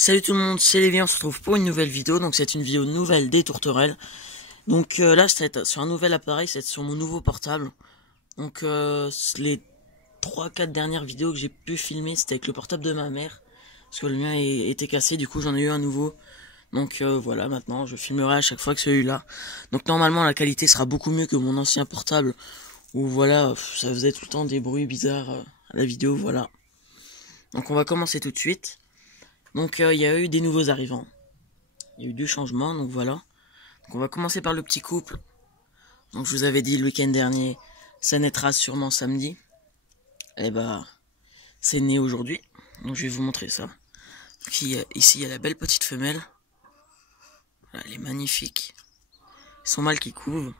Salut tout le monde, c'est Lévi, on se retrouve pour une nouvelle vidéo. Donc c'est une vidéo nouvelle des tourterelles. Donc là c'est sur un nouvel appareil, c'est sur mon nouveau portable. Donc les 3-4 dernières vidéos que j'ai pu filmer, c'était avec le portable de ma mère, parce que le mien était cassé, du coup j'en ai eu un nouveau. Donc voilà, maintenant je filmerai à chaque fois que celui-là. Donc normalement la qualité sera beaucoup mieux que mon ancien portable, où voilà, ça faisait tout le temps des bruits bizarres à la vidéo, voilà. Donc on va commencer tout de suite. Donc il y a eu des nouveaux arrivants. Il y a eu 2 changements, donc voilà. Donc on va commencer par le petit couple. Donc je vous avais dit le week-end dernier, ça naîtra sûrement samedi. Et bah, c'est né aujourd'hui. Donc je vais vous montrer ça. Donc, ici il y a la belle petite femelle. Voilà, elle est magnifique. Son mâle qui couve. Donc,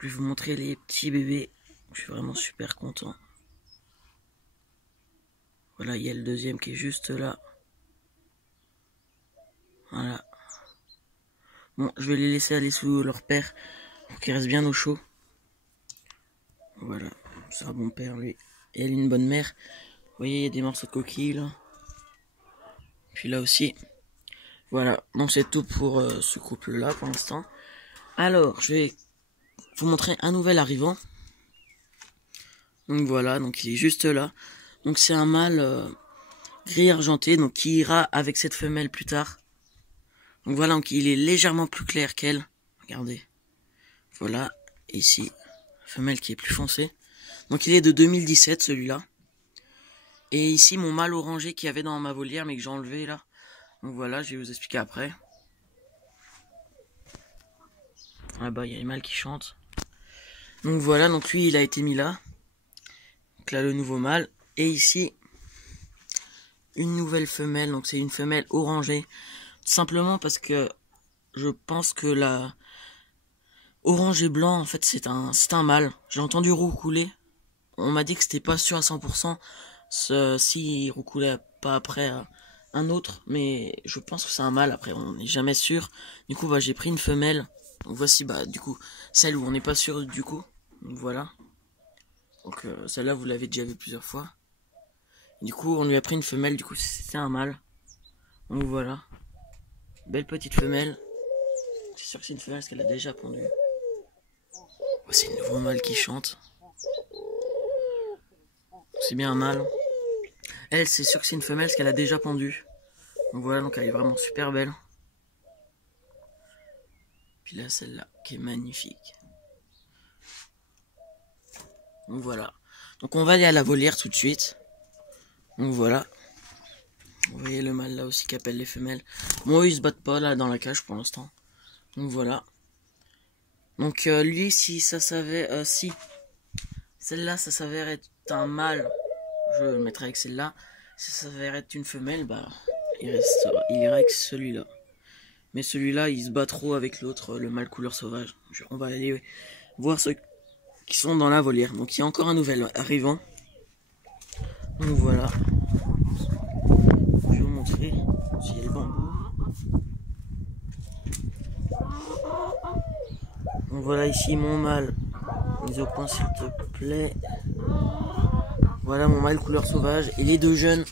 je vais vous montrer les petits bébés. Je suis vraiment super content. Voilà, il y a le deuxième qui est juste là. Voilà. Bon, je vais les laisser aller sous leur père pour qu'ils restent bien au chaud. Voilà, c'est un bon père lui. Et elle est une bonne mère. Vous voyez, il y a des morceaux de coquille là. Puis là aussi. Voilà, donc c'est tout pour ce couple là pour l'instant. Alors, je vais vous montrer un nouvel arrivant. Donc voilà, donc il est juste là. Donc c'est un mâle gris argenté, donc qui ira avec cette femelle plus tard. Donc voilà, donc il est légèrement plus clair qu'elle. Regardez. Voilà, ici, femelle qui est plus foncée. Donc il est de 2017 celui-là. Et ici mon mâle orangé qu'il y avait dans ma volière mais que j'ai enlevé là. Donc voilà, je vais vous expliquer après. Là-bas il y a les mâles qui chantent. Donc voilà, donc lui il a été mis là. Donc là le nouveau mâle. Et ici une nouvelle femelle. Donc c'est une femelle orangée. Tout simplement parce que je pense que la orange et blanc en fait c'est un mâle. J'ai entendu roucouler. On m'a dit que c'était pas sûr à 100% s'il roucoulait pas après un autre, mais je pense que c'est un mâle. Après on n'est jamais sûr. Du coup bah j'ai pris une femelle. Donc voici bah du coup celle où on n'est pas sûr du coup. Donc voilà. Donc celle-là vous l'avez déjà vue plusieurs fois. Du coup on lui a pris une femelle, du coup c'était un mâle. Donc voilà. Belle petite femelle. C'est sûr que c'est une femelle parce qu'elle a déjà pondu. Voici le nouveau mâle qui chante. C'est bien un mâle. Elle, c'est sûr que c'est une femelle parce qu'elle a déjà pondu. Donc voilà, donc elle est vraiment super belle. Puis là, celle-là, qui est magnifique. Donc voilà. Donc on va aller à la volière tout de suite. Donc voilà. Vous voyez le mâle là aussi qui appelle les femelles. Moi, ils se battent pas là dans la cage pour l'instant. Donc voilà. Donc lui, si ça s'avère... si celle-là, ça s'avère être un mâle, je le mettrai avec celle-là. Si ça s'avère être une femelle, bah il ira avec celui-là. Mais celui-là, il se bat trop avec l'autre, le mâle couleur sauvage. On va aller voir ceux qui sont dans la volière. Donc il y a encore un nouvel arrivant. Donc voilà. Je vais vous montrer. Il y a le bambou. Donc voilà ici mon mâle. Mise au point s'il te plaît. Voilà mon mâle couleur sauvage. Et les deux jeunes.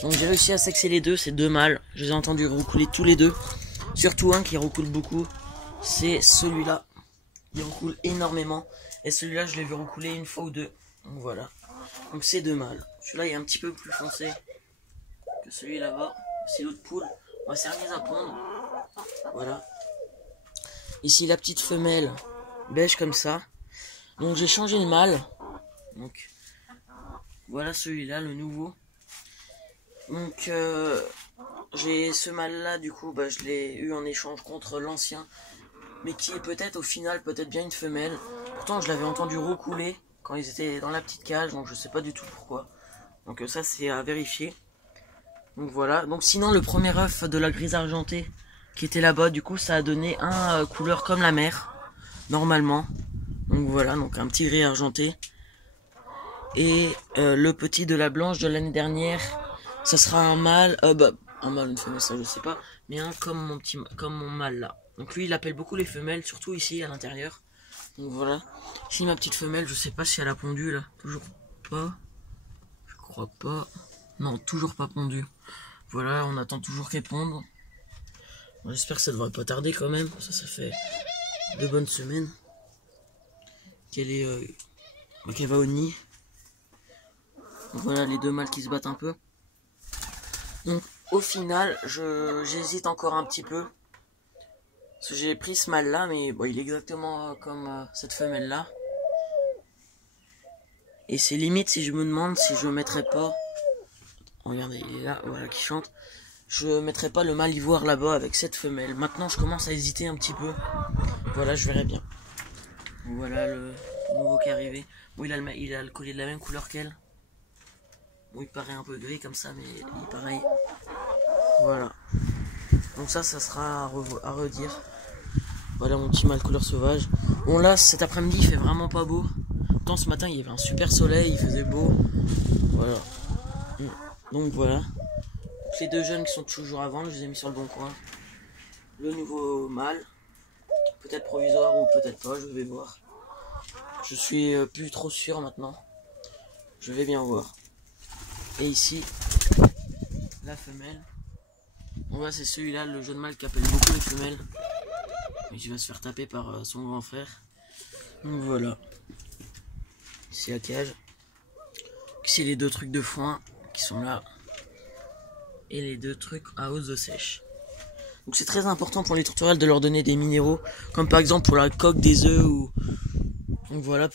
Donc j'ai réussi à sexer les deux, c'est 2 mâles. Je les ai entendus roucouler tous les deux. Surtout un qui roucoule beaucoup. C'est celui-là. Il roucoule énormément. Et celui-là je l'ai vu roucouler une fois ou deux. Donc voilà. Donc c'est 2 mâles. Celui-là est un petit peu plus foncé que celui là-bas. C'est l'autre poule. On va s'est remise à pondre. Voilà. Ici la petite femelle beige comme ça. Donc j'ai changé le mâle. Donc voilà celui-là, le nouveau. Donc j'ai ce mâle là, du coup bah, je l'ai eu en échange contre l'ancien. Mais qui est peut-être au final peut-être bien une femelle. Pourtant je l'avais entendu roucouler quand ils étaient dans la petite cage. Donc je sais pas du tout pourquoi. Donc ça c'est à vérifier. Donc voilà. Donc sinon le premier œuf de la grise argentée qui était là-bas, du coup ça a donné un couleur comme la mer. Normalement. Donc voilà, donc un petit gris argenté. Et le petit de la blanche de l'année dernière, ça sera un mâle, un mâle, une femelle, ça je sais pas, mais un comme mon mâle là. Donc lui il appelle beaucoup les femelles, surtout ici à l'intérieur. Donc voilà. Ici ma petite femelle, je sais pas si elle a pondu là, toujours pas. Je crois pas. Non, toujours pas pondu. Voilà, on attend toujours qu'elle ponde. J'espère que ça devrait pas tarder quand même. Ça fait 2 bonnes semaines qu'elle va au nid. Donc voilà les 2 mâles qui se battent un peu. Donc au final, j'hésite encore un petit peu. Parce que j'ai pris ce mâle là, mais bon, il est exactement comme cette femelle là. Et c'est limite si je me demande si je mettrais pas. Regardez, il est là, voilà, qui chante. Je mettrais pas le mâle ivoire là-bas avec cette femelle. Maintenant, je commence à hésiter un petit peu. Voilà, je verrai bien. Voilà le nouveau qui est arrivé. Bon, il a le collier de la même couleur qu'elle. Bon, il paraît un peu gris comme ça, mais il est pareil. Voilà. Donc ça sera à redire. Voilà mon petit mâle couleur sauvage. Bon là, cet après-midi, il fait vraiment pas beau. Pourtant, ce matin, il y avait un super soleil, il faisait beau. Voilà. Donc voilà. Donc, les 2 jeunes qui sont toujours à vendre, je les ai mis sur le bon coin. Le nouveau mâle. Peut-être provisoire ou peut-être pas, je vais voir. Je suis plus trop sûr maintenant. Je vais bien voir. Et ici, la femelle. On voit c'est celui-là, le jeune mâle qui appelle beaucoup les femelles. Mais il va se faire taper par son grand frère. Donc voilà. Ici la cage. Ici les 2 trucs de foin qui sont là. Et les 2 trucs à hausse de sèche. Donc c'est très important pour les tourterelles de leur donner des minéraux. Comme par exemple pour la coque des œufs ou... Donc voilà,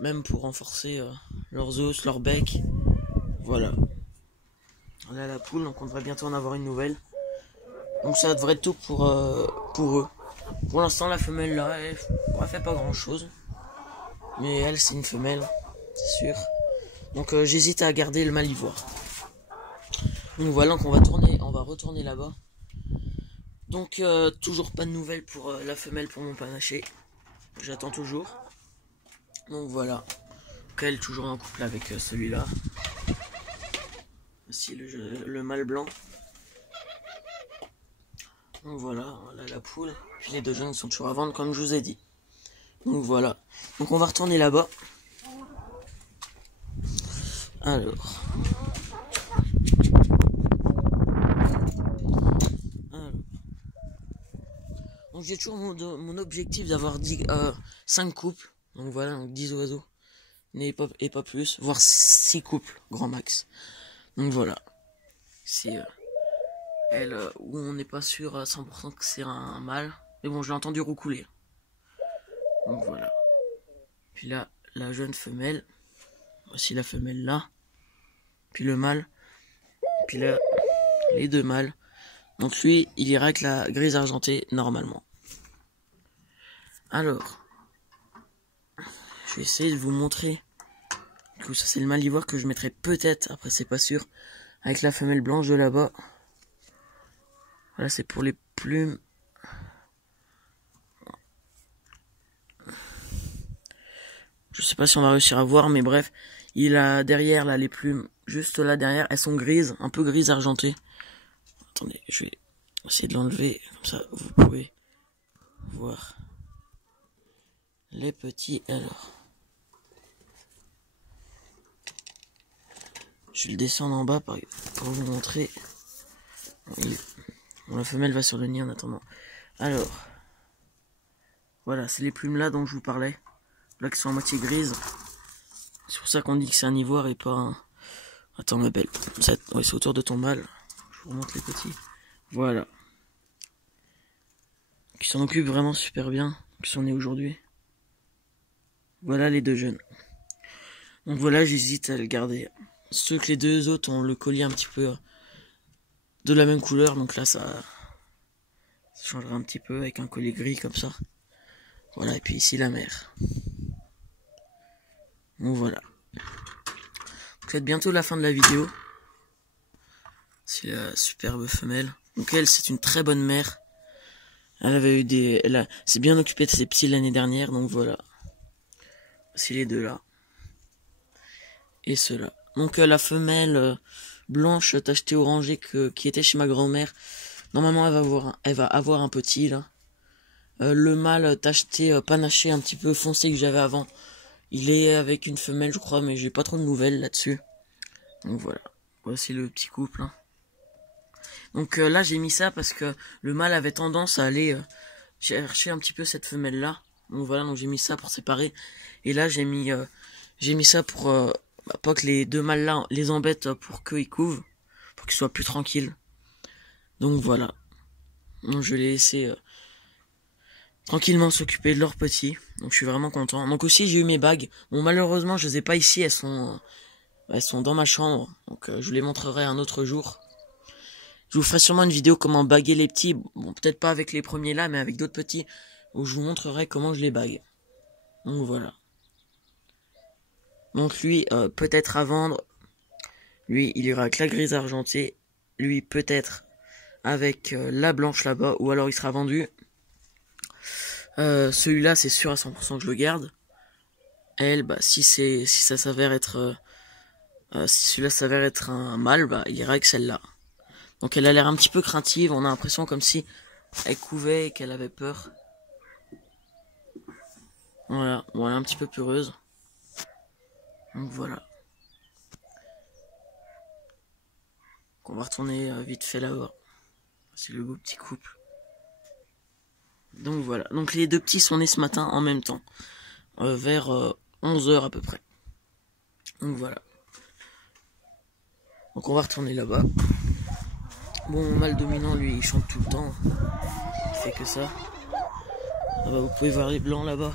même pour renforcer leurs os, leur bec. Voilà. Là la poule, donc on devrait bientôt en avoir une nouvelle. Donc ça devrait être tout pour eux. Pour l'instant la femelle là, elle fait pas grand chose. Mais elle c'est une femelle, c'est sûr. Donc j'hésite à garder le mâle ivoire. Donc voilà, donc on va retourner là-bas. Donc toujours pas de nouvelles pour la femelle pour mon panaché. J'attends toujours. Donc voilà. Donc elle est toujours en couple avec celui-là. Voici le mâle blanc. Donc voilà, la poule. Puis les 2 jeunes sont toujours à vendre comme je vous ai dit. Donc voilà. Donc on va retourner là-bas. Alors. Donc j'ai toujours mon objectif d'avoir 5 couples. Donc voilà, donc 10 oiseaux. Et pas plus. Voire 6 couples, grand max. Donc voilà. C'est elle où on n'est pas sûr à 100% que c'est un mâle. Mais bon, je l'ai entendu roucouler. Donc voilà. Puis là, la jeune femelle. Voici la femelle là. Puis le mâle. Puis là, les 2 mâles. Donc lui, il ira avec la grise argentée normalement. Alors, je vais essayer de vous montrer. Du coup, ça c'est le mâle ivoire que je mettrai peut-être, après c'est pas sûr, avec la femelle blanche de là-bas. Voilà, c'est pour les plumes. Je sais pas si on va réussir à voir, mais bref, il a derrière là les plumes, juste là derrière, elles sont grises, un peu grises argentées. Attendez, je vais essayer de l'enlever, comme ça vous pouvez voir les petits. Alors, je vais le descendre en bas pour vous montrer. Bon, la femelle va sur le nid en attendant. Alors, voilà, c'est les plumes là dont je vous parlais. Là qui sont à moitié grises. C'est pour ça qu'on dit que c'est un ivoire et pas un... Attends ma belle, ouais, c'est autour de ton mâle. Je vous remonte les petits. Voilà. Qui s'en occupent vraiment super bien. Qui sont nés aujourd'hui. Voilà les 2 jeunes. Donc voilà, j'hésite à le garder. Ceux que les 2 autres ont le collier un petit peu de la même couleur. Donc là ça changera un petit peu avec un collier gris comme ça. Voilà, et puis ici la mère. Donc voilà. Donc c'est bientôt la fin de la vidéo. C'est la superbe femelle. Donc elle, c'est une très bonne mère. Elle avait eu s'est bien occupée de ses petits l'année dernière, donc voilà. C'est les 2 là. Et ceux-là. Donc la femelle blanche tachetée orangée qui était chez ma grand-mère. Normalement elle va avoir un petit là. Le mâle tacheté panaché un petit peu foncé que j'avais avant. Il est avec une femelle je crois, mais j'ai pas trop de nouvelles là-dessus. Donc voilà. Voici le petit couple. Hein. Donc là j'ai mis ça parce que le mâle avait tendance à aller chercher un petit peu cette femelle là. Donc voilà, donc j'ai mis ça pour séparer. Et là j'ai mis ça pour pas que les deux mâles là les embêtent pour qu'ils couvent, pour qu'ils soient plus tranquilles. Donc voilà. Donc je l'ai laissé tranquillement s'occuper de leurs petits. Donc je suis vraiment content. Donc aussi j'ai eu mes bagues. Bon malheureusement je les ai pas ici, elles sont dans ma chambre. Donc je vous les montrerai un autre jour. Je vous ferai sûrement une vidéo comment baguer les petits. Bon peut-être pas avec les premiers là, mais avec d'autres petits. Où je vous montrerai comment je les bague. Donc voilà. Donc lui peut-être à vendre. Lui il ira avec la grise argentée. Lui peut-être avec la blanche là-bas. Ou alors il sera vendu. Celui-là c'est sûr à 100% que je le garde. Elle, bah si ça s'avère être si celui-là s'avère être un mâle, bah il ira avec celle-là. Donc elle a l'air un petit peu craintive, on a l'impression comme si elle couvait et qu'elle avait peur. Voilà, bon elle est un petit peu peureuse. Donc voilà. Donc on va retourner vite fait là-bas. C'est le beau petit couple. Donc voilà, donc les deux petits sont nés ce matin en même temps. Vers 11 h à peu près. Donc voilà. Donc on va retourner là-bas. Bon, mon mâle dominant, lui, il chante tout le temps. Il fait que ça. Ah bah, vous pouvez voir les blancs là-bas.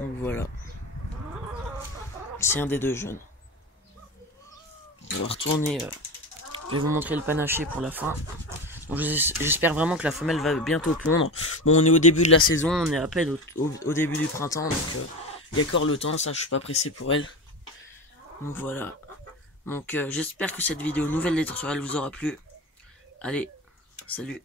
Donc voilà. C'est un des deux jeunes. On va retourner. Je vais vous montrer le panaché pour la fin. J'espère vraiment que la femelle va bientôt pondre. Bon, on est au début de la saison, on est à peine au début du printemps, donc il y a encore le temps, ça je suis pas pressé pour elle. Donc voilà. Donc j'espère que cette vidéo nouvelle d'étoile vous aura plu. Allez, salut.